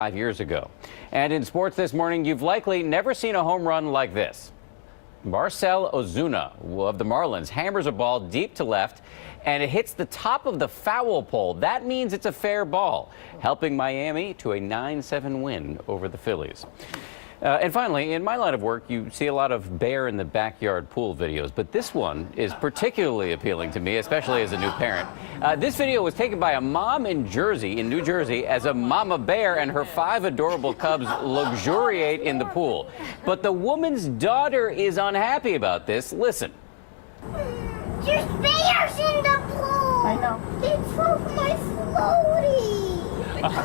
5 years ago. And in sports this morning, you've likely never seen a home run like this. Marcell Ozuna of the Marlins hammers a ball deep to left, and it hits the top of the foul pole. That means it's a fair ball, helping Miami to a 9-7 win over the Phillies. And finally, in my line of work, you see a lot of bear in the backyard pool videos, but this one is particularly appealing to me, especially as a new parent. This video was taken by a mom in New Jersey, as a mama bear and her 5 adorable cubs luxuriate in the pool. But the woman's daughter is unhappy about this. Listen. There's bears in the pool. I know. They took my floaty.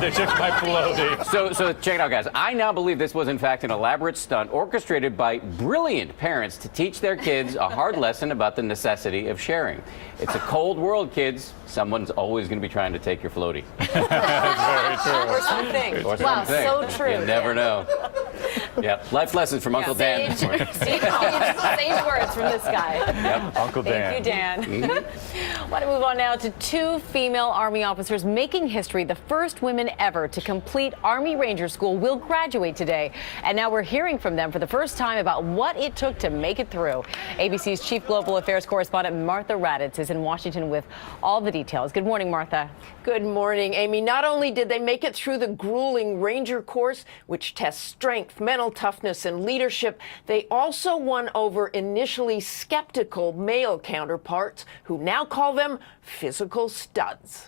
They took my floaty. So check it out, guys. I now believe this was, in fact, an elaborate stunt orchestrated by brilliant parents to teach their kids a hard lesson about the necessity of sharing. It's a cold world, kids. Someone's always going to be trying to take your floaty. That's very true. Or something. Or Wow, something. so true. You never know. Yeah, life lessons from Uncle Dan. Sage words from this guy. Yep. Uncle Dan. Thank you, Dan. Want to move on now to 2 female Army officers making history. The first women ever to complete Army Ranger School will graduate today. And now we're hearing from them for the first time about what it took to make it through. ABC's Chief Global Affairs correspondent Martha Raddatz is in Washington with all the details. Good morning, Martha. Good morning, Amy. Not only did they make it through the grueling Ranger course, which tests strength, mental toughness, and leadership, they also won over initially skeptical male counterparts who now call them physical studs.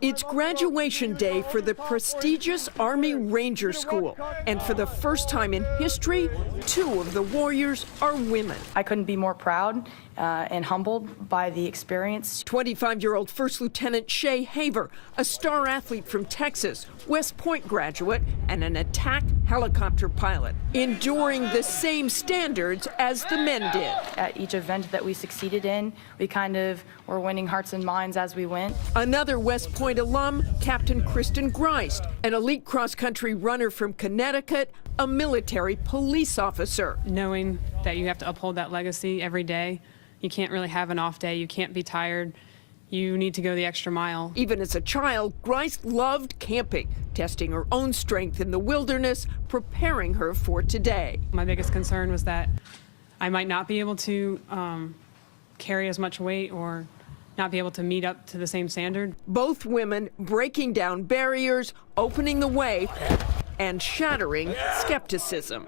It's graduation day for the prestigious Army Ranger School. And for the first time in history, 2 of the warriors are women. I couldn't be more proud and humbled by the experience. 25-year-old First Lieutenant Shay Haver, a star athlete from Texas, West Point graduate, and an attack helicopter pilot, enduring the same standards as the men did. At each event that we succeeded in, we kind of were winning hearts and minds as we went. Another West Point alum, Captain Kristen Greist, an elite cross-country runner from Connecticut, a military police officer. Knowing that you have to uphold that legacy every day, you can't really have an off day, you can't be tired, you need to go the extra mile. Even as a child, Greist loved camping, testing her own strength in the wilderness, preparing her for today. My biggest concern was that I might not be able to carry as much weight or not be able to meet up to the same standard. Both women breaking down barriers, opening the way, and shattering skepticism.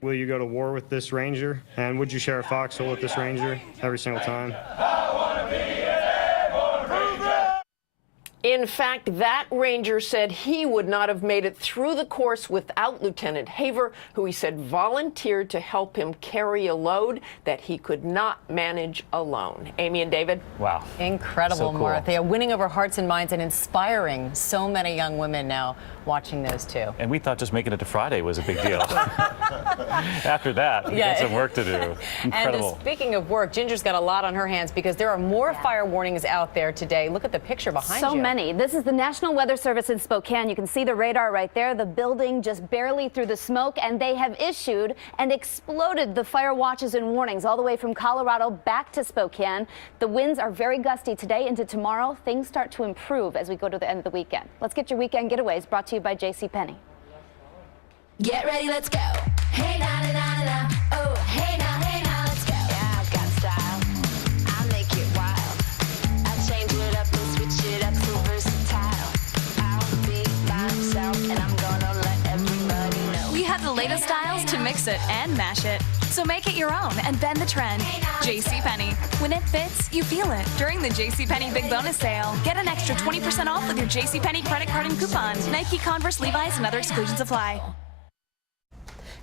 Will you go to war with this Ranger? And would you share a foxhole with this Ranger every single time? In fact, that Ranger said he would not have made it through the course without Lieutenant Haver, who he said volunteered to help him carry a load that he could not manage alone. Amy and David? Wow. Incredible, So cool. Martha. Winning over hearts and minds and inspiring so many young women now watching those 2. And we thought just making it to Friday was a big deal. After that, we got some work to do. Incredible. And speaking of work, Ginger's got a lot on her hands because there are more fire warnings out there today. Look at the picture behind you. So many. This is the National Weather Service in Spokane. You can see the radar right there, the building just barely through the smoke, and they have issued and exploded the fire watches and warnings all the way from Colorado back to Spokane. The winds are very gusty today into tomorrow. Things start to improve as we go to the end of the weekend. Let's get your weekend getaways brought to you by JCPenney. Get ready, let's go. Hey, na, na, na, na. Oh, hey, now, let's go. Yeah, I've got style. I make it wild. I change it up and switch it up so versatile. I'll be myself and I'm gonna let everybody know. We have the latest styles to mix it and mash it. So make it your own and bend the trend. JCPenney. When it fits, you feel it. During the JCPenney Big Bonus Sale, get an extra 20% off with your JCPenney credit card and coupon. Nike, Converse, Levi's, and other exclusions apply.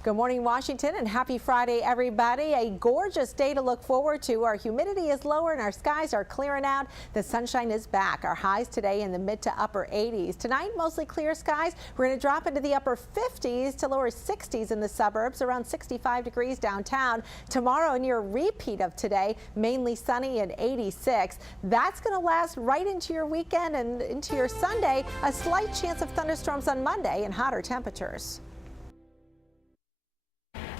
Good morning, Washington, and happy Friday, everybody. A gorgeous day to look forward to. Our humidity is lower and our skies are clearing out. The sunshine is back. Our highs today in the mid to upper 80s. Tonight, mostly clear skies. We're going to drop into the upper 50s to lower 60s in the suburbs, around 65 degrees downtown. Tomorrow, a near repeat of today, mainly sunny and 86. That's going to last right into your weekend and into your Sunday. A slight chance of thunderstorms on Monday and hotter temperatures.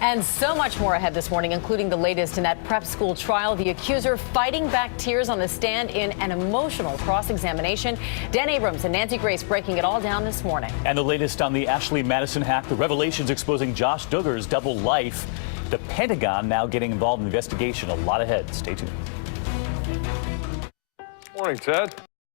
And so much more ahead this morning, including the latest in that prep school trial. The accuser fighting back tears on the stand in an emotional cross-examination. Dan Abrams and Nancy Grace breaking it all down this morning. And the latest on the Ashley Madison hack, the revelations exposing Josh Duggar's double life. The Pentagon now getting involved in the investigation. A lot ahead. Stay tuned. Morning, Ted.